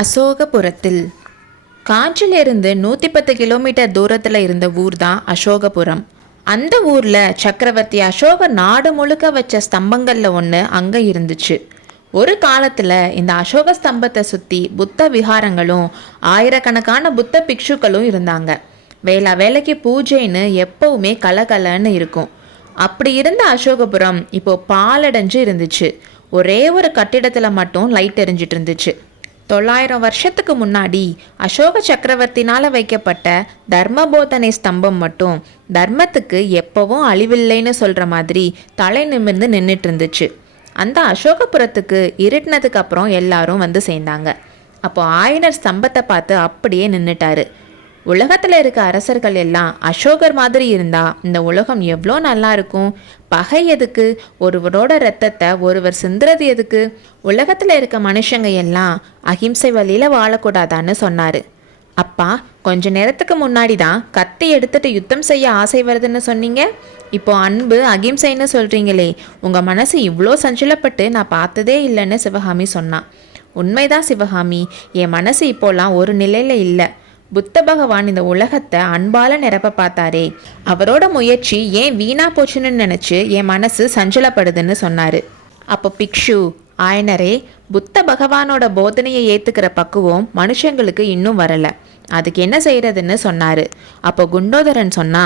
அசோகபுரத்தில் காஞ்சிலிருந்து 110 kilometre தூரத்தில் இருந்த ஊர் தான் அசோகபுரம். அந்த ஊரில் சக்கரவர்த்தி அசோகர் நாடு முழுக்க வச்ச ஸ்தம்பங்களில் ஒன்று அங்கே இருந்துச்சு. ஒரு காலத்தில் இந்த அசோக ஸ்தம்பத்தை சுற்றி புத்த விகாரங்களும் ஆயிரக்கணக்கான புத்த பிக்ஷுக்களும் இருந்தாங்க. வேலைக்கு பூஜைன்னு எப்பவுமே கலகலன்னு இருக்கும். அப்படி இருந்த அசோகபுரம் இப்போ பாலடைஞ்சு இருந்துச்சு. ஒரே ஒரு கட்டிடத்தில் மட்டும் லைட் எரிஞ்சிட்டு இருந்துச்சு. 900 வருஷத்துக்கு முன்னாடி அசோக சக்கரவர்த்தினால் வைக்கப்பட்ட தர்மபோதனை ஸ்தம்பம் மட்டும் தர்மத்துக்கு எப்பவும் அழிவில்லைன்னு சொல்கிற மாதிரி தலை நிமிர்ந்து நின்றுட்டு இருந்துச்சு. அந்த அசோகபுரத்துக்கு இருட்டினதுக்கு அப்புறம் எல்லாரும் வந்து சேர்ந்தாங்க. அப்போ ஆயனர் ஸ்தம்பத்தை பார்த்து அப்படியே நின்றுட்டாரு. உலகத்தில் இருக்க அரசர்கள் எல்லாம் அசோகர் மாதிரி இருந்தால் இந்த உலகம் எவ்வளோ நல்லா இருக்கும். பகை எதுக்கு? ஒருவரோட ரத்தத்தை ஒருவர் சிந்துறது எதுக்கு? உலகத்தில் இருக்க மனுஷங்க எல்லாம் அஹிம்சை வழியில் வாழக்கூடாதான்னு சொன்னார். அப்பா, கொஞ்ச நேரத்துக்கு முன்னாடி தான் கத்தி எடுத்துட்டு யுத்தம் செய்ய ஆசை வருதுன்னு சொன்னீங்க. இப்போ அன்பு அகிம்சைன்னு சொல்கிறீங்களே, உங்கள் மனசு இவ்வளோ சஞ்சலப்பட்டு நான் பார்த்ததே இல்லைன்னு சிவகாமி சொன்னான். உண்மைதான் சிவகாமி, என் மனசு இப்போலாம் ஒரு நிலையில் இல்லை. புத்த பகவான் இந்த உலகத்தை அன்பால நிரப்ப பார்த்தாரே, அவரோட முயற்சி ஏன் வீணா போச்சுன்னு நினச்சி என் மனசு சஞ்சலப்படுதுன்னு சொன்னார். அப்போ பிக்ஷு, ஆயனரே, புத்த பகவானோட போதனையை ஏற்றுக்கிற பக்குவம் மனுஷங்களுக்கு இன்னும் வரலை. அதுக்கு என்ன செய்யறதுன்னு சொன்னார். அப்போ குண்டோதரன் சொன்னா,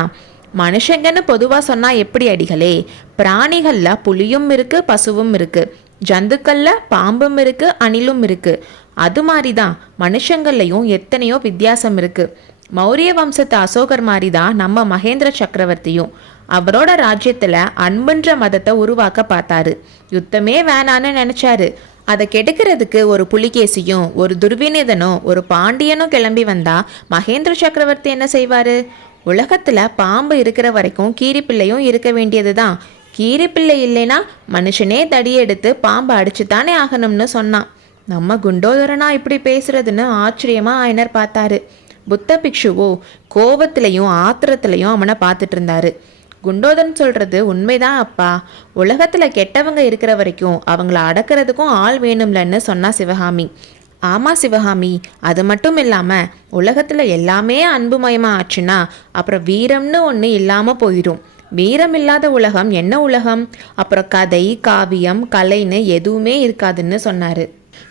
மனுஷங்கன்னு பொதுவாக சொன்னால் எப்படி அடிகளே? பிராணிகளில் புலியும் இருக்குது, பசுவும் இருக்குது. ஜந்துக்களில் பாம்பும் இருக்குது, அணிலும் இருக்குது. அது மாதிரி தான் மனுஷங்கள்லையும் எத்தனையோ வித்தியாசம் இருக்குது. மௌரிய வம்சத்து அசோகர் மாதிரி தான் நம்ம மகேந்திர சக்கரவர்த்தியும். அவரோட ராஜ்யத்தில் அன்புன்ற மதத்தை உருவாக்க பார்த்தாரு. யுத்தமே வேணான்னு நினச்சாரு. அதை கெடுக்கிறதுக்கு ஒரு புலிகேசியும் ஒரு துர்விநீதனும் ஒரு பாண்டியனும் கிளம்பி வந்தா மகேந்திர சக்கரவர்த்தி என்ன செய்வார்? உலகத்தில் பாம்பு இருக்கிற வரைக்கும் கீரிப்பிள்ளையும் இருக்க வேண்டியது தான். கீரிப்பிள்ளை இல்லைன்னா மனுஷனே தடியெடுத்து பாம்பை அடிச்சு தானே ஆகணும்னு சொன்னான். நம்ம குண்டோதரனா இப்படி பேசுறதுன்னு ஆச்சரியமா ஆயனர் பார்த்தாரு. புத்த பிக்ஷுவோ கோபத்திலையும் ஆத்திரத்திலையும் அவனை பார்த்துட்டு இருந்தாரு. குண்டோதரன் சொல்றது உண்மைதான் அப்பா. உலகத்துல கெட்டவங்க இருக்கிற வரைக்கும் அவங்கள அடக்கிறதுக்கும் ஆள் வேணும்லன்னு சொன்னா சிவகாமி. ஆமா சிவகாமி, அது மட்டும் இல்லாம உலகத்துல எல்லாமே அன்புமயமா ஆச்சுன்னா அப்புறம் வீரம்னு ஒன்று இல்லாம போயிடும். வீரம் இல்லாத உலகம் என்ன உலகம்? அப்புறம் கதை, காவியம், கலைன்னு எதுவுமே இருக்காதுன்னு சொன்னாரு.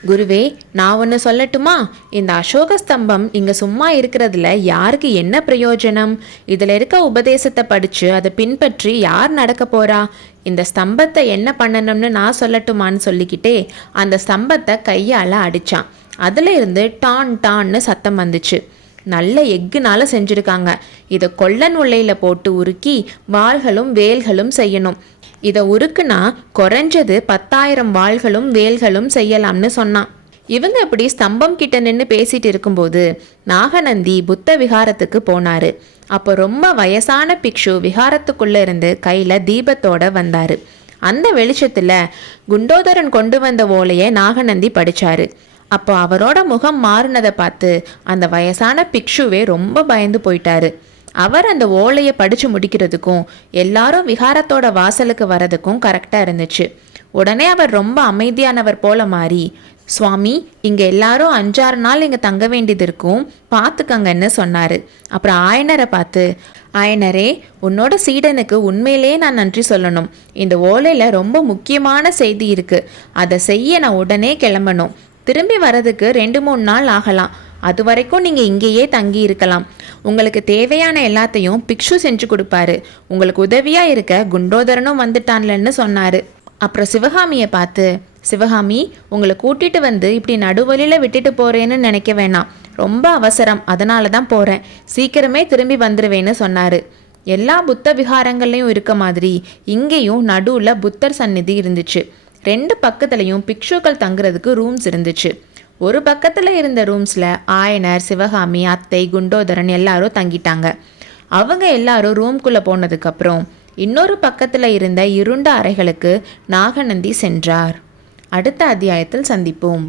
குருவே, நான் ஒன்று சொல்லட்டுமா? இந்த அசோக ஸ்தம்பம் இங்கே சும்மா இருக்கிறதுல யாருக்கு என்ன பிரயோஜனம்? இதில் இருக்க உபதேசத்தை படித்து அதை பின்பற்றி யார் நடக்க போறா? இந்த ஸ்தம்பத்தை என்ன பண்ணணும்னு நான் சொல்லட்டுமான்னு சொல்லிக்கிட்டே அந்த ஸ்தம்பத்தை கையால் அடித்தான். அதில் இருந்து டான் டான்னு சத்தம் வந்துச்சு. நல்ல எக்குனால செஞ்சுருக்காங்க. இதை கொல்லன் உலையில் போட்டு உருக்கி வாள்களும் வேல்களும் செய்யணும். இதை உருக்குனா குறைஞ்சது 10,000 வாள்களும் வேல்களும் செய்யலாம்னு சொன்னான். இவங்க இப்படி ஸ்தம்பம் கிட்ட நின்று பேசிட்டு இருக்கும்போது நாகநந்தி புத்த விகாரத்துக்கு போனாரு. அப்போ ரொம்ப வயசான பிக்ஷு விகாரத்துக்குள்ள இருந்து கையில தீபத்தோட வந்தாரு. அந்த வெளிச்சத்துல குண்டோதரன் கொண்டு வந்த ஓலையை நாகநந்தி படிச்சாரு. அப்போ அவரோட முகம் மாறினதை பார்த்து அந்த வயசான பிக்ஷுவே ரொம்ப பயந்து போயிட்டாரு. அவர் அந்த ஓலையை படித்து முடிக்கிறதுக்கும் எல்லாரும் விகாரத்தோட வாசலுக்கு வரதுக்கும் கரெக்டாக இருந்துச்சு. உடனே அவர் ரொம்ப அமைதியானவர் போல மாறி, சுவாமி, இங்கே எல்லாரும் 5-6 நாள் இங்கே தங்க வேண்டியது இருக்கும், பார்த்துக்கங்கன்னு சொன்னார். அப்புறம் ஆயனரை பார்த்து, ஆயனரே, உன்னோட சீடனுக்கு உண்மையிலேயே நான் நன்றி சொல்லணும். இந்த ஓலையில் ரொம்ப முக்கியமான செய்தி இருக்குது. அதை செய்ய நான் உடனே கிளம்பணும். திரும்பி வரதுக்கு 2-3 நாள் ஆகலாம். அது வரைக்கும் நீங்கள் இங்கேயே தங்கி இருக்கலாம். உங்களுக்கு தேவையான எல்லாத்தையும் பிக்ஷு செஞ்சு கொடுப்பாரு. உங்களுக்கு உதவியாக இருக்க குண்டோதரனும் வந்துட்டான்லன்னு சொன்னார். அப்புறம் சிவகாமியை பார்த்து, சிவகாமி, உங்களை கூட்டிகிட்டு வந்து இப்படி நடுவழியில் விட்டுட்டு போகிறேன்னு நினைக்க வேணாம். ரொம்ப அவசரம், அதனால தான் போகிறேன். சீக்கிரமே திரும்பி வந்துடுவேன்னு சொன்னார். எல்லா புத்த விகாரங்கள்லையும் இருக்க மாதிரி இங்கேயும் நடுவில் புத்தர் சந்நிதி இருந்துச்சு. 2 பக்கத்துலையும் பிக்ஷுக்கள் தங்குறதுக்கு ரூம்ஸ் இருந்துச்சு. ஒரு பக்கத்தில் இருந்த ரூம்ஸில் ஆயனர், சிவகாமி, அத்தை, குண்டோதரன் எல்லாரும் தங்கிட்டாங்க. அவங்க எல்லாரும் ரூம்குள்ளே போனதுக்கப்புறம் இன்னொரு பக்கத்தில் இருந்த இருண்ட அறைகளுக்கு நாகநந்தி சென்றார். அடுத்த அத்தியாயத்தில் சந்திப்போம்.